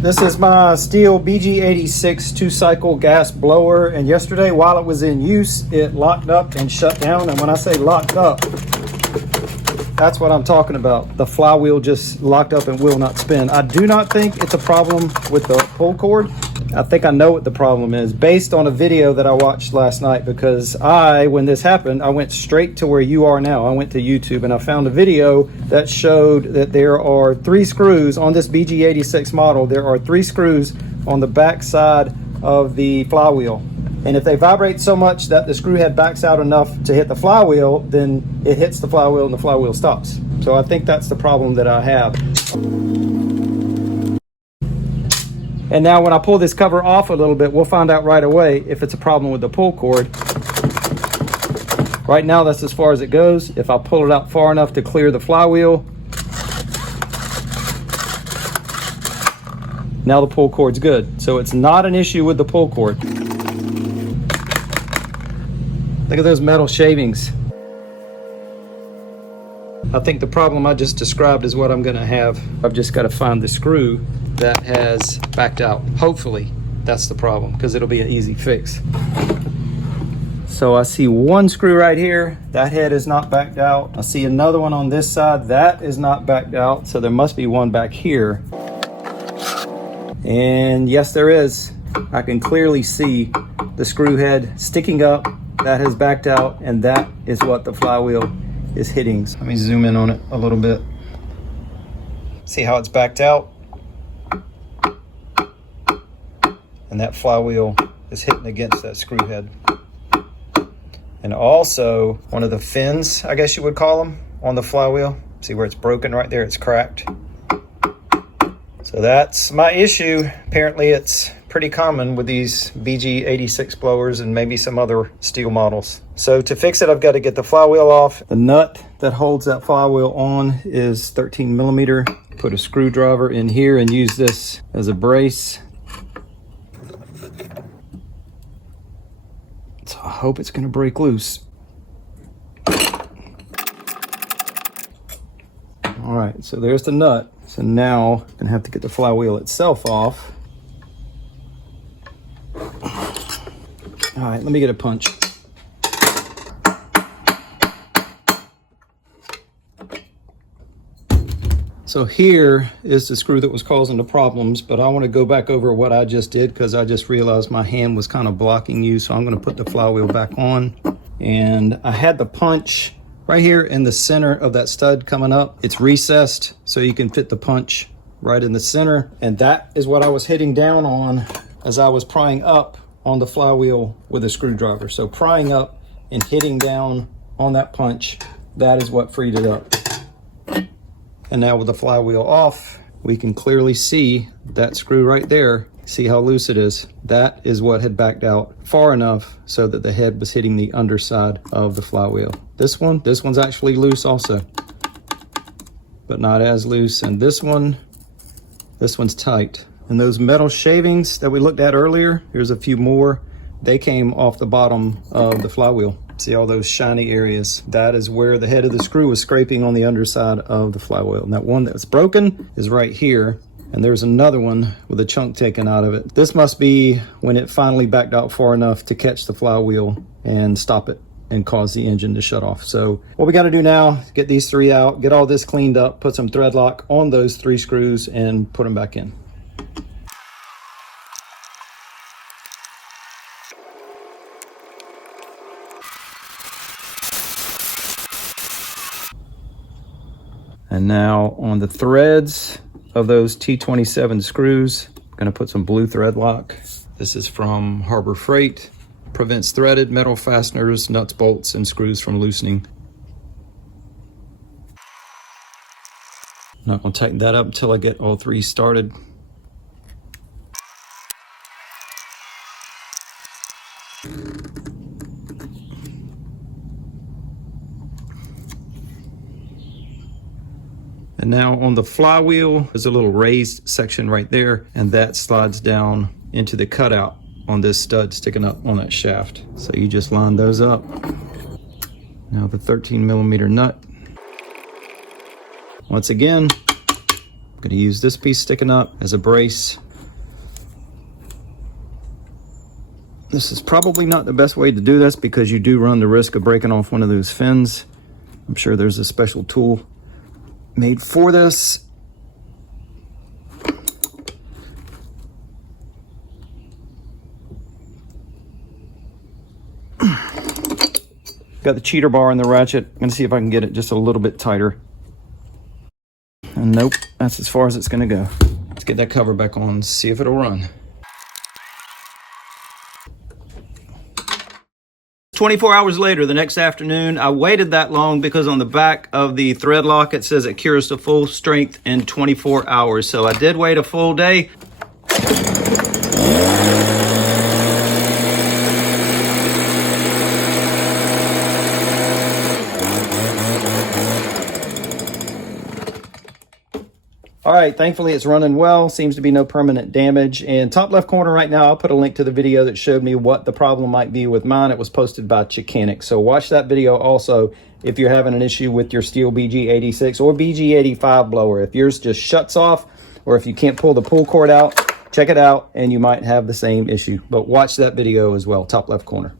This is my STIHL BG 86 2-cycle gas blower, and yesterday while it was in use it locked up and shut down. And when I say locked up, that's what I'm talking about. The flywheel just locked up and will not spin. I do not think it's a problem with the pull cord. I think I know what the problem is based on a video that I watched last night, because when this happened, I went straight to where you are now. I went to YouTube and I found a video that showed that there are 3 screws on this BG 86 model. There are 3 screws on the back side of the flywheel. And if they vibrate so much that the screw head backs out enough to hit the flywheel, then it hits the flywheel and the flywheel stops. So I think that's the problem that I have. And now when I pull this cover off a little bit, we'll find out right away if it's a problem with the pull cord. Right now, that's as far as it goes. If I pull it out far enough to clear the flywheel, now the pull cord's good. So it's not an issue with the pull cord. Look at those metal shavings. I think the problem I just described is what I'm gonna have. I've just gotta find the screw that has backed out. Hopefully that's the problem, because it'll be an easy fix. So I see one screw right here. That head is not backed out. I see another one on this side. That is not backed out. So there must be one back here. And yes, there is. I can clearly see the screw head sticking up. That has backed out, and that is what the flywheel is hitting. So let me zoom in on it a little bit. See how it's backed out? And that flywheel is hitting against that screw head. And also one of the fins, I guess you would call them, on the flywheel. See where it's broken right there? It's cracked. So that's my issue. Apparently it's pretty common with these BG 86 blowers and maybe some other STIHL models. So to fix it, I've got to get the flywheel off. The nut that holds that flywheel on is 13 millimeter. Put a screwdriver in here and use this as a brace. So I hope it's going to break loose. All right, so there's the nut. So now I'm gonna have to get the flywheel itself off. All right, let me get a punch. So here is the screw that was causing the problems, but I want to go back over what I just did, because I just realized my hand was kind of blocking you. So I'm going to put the flywheel back on, and I had the punch right here in the center of that stud coming up. It's recessed so you can fit the punch right in the center. And that is what I was hitting down on as I was prying up on the flywheel with a screwdriver. So prying up and hitting down on that punch, that is what freed it up. And now with the flywheel off, we can clearly see that screw right there. See how loose it is? That is what had backed out far enough so that the head was hitting the underside of the flywheel. This one's actually loose also, but not as loose. And this one's tight. And those metal shavings that we looked at earlier, here's a few more. They came off the bottom of the flywheel. See all those shiny areas? That is where the head of the screw was scraping on the underside of the flywheel. And that one that's broken is right here. And there's another one with a chunk taken out of it. This must be when it finally backed out far enough to catch the flywheel and stop it and cause the engine to shut off. So what we got to do now, get these 3 out, get all this cleaned up, put some thread lock on those 3 screws and put them back in. And now on the threads of those T27 screws, I'm going to put some blue thread lock. This is from Harbor Freight. Prevents threaded metal fasteners, nuts, bolts, and screws from loosening. I'm not going to tighten that up until I get all 3 started. And now on the flywheel, there's a little raised section right there, and that slides down into the cutout on this stud sticking up on that shaft. So you just line those up. Now the 13 millimeter nut. Once again, I'm going to use this piece sticking up as a brace This is probably not the best way to do this because you do run the risk of breaking off one of those fins. I'm sure there's a special tool made for this. Got the cheater bar in the ratchet. I'm gonna see if I can get it just a little bit tighter. And nope, that's as far as it's gonna go. Let's get that cover back on, see if it'll run. 24 hours later, the next afternoon, I waited that long because on the back of the thread lock, it says it cures to full strength in 24 hours. So I did wait a full day. All right, thankfully it's running well. Seems to be no permanent damage. And top left corner right now, I'll put a link to the video that showed me what the problem might be with mine. It was posted by Chickanic. So watch that video also if you're having an issue with your STIHL BG 86 or BG 85 blower. If yours just shuts off or if you can't pull the pull cord out, check it out and you might have the same issue. But watch that video as well, top left corner.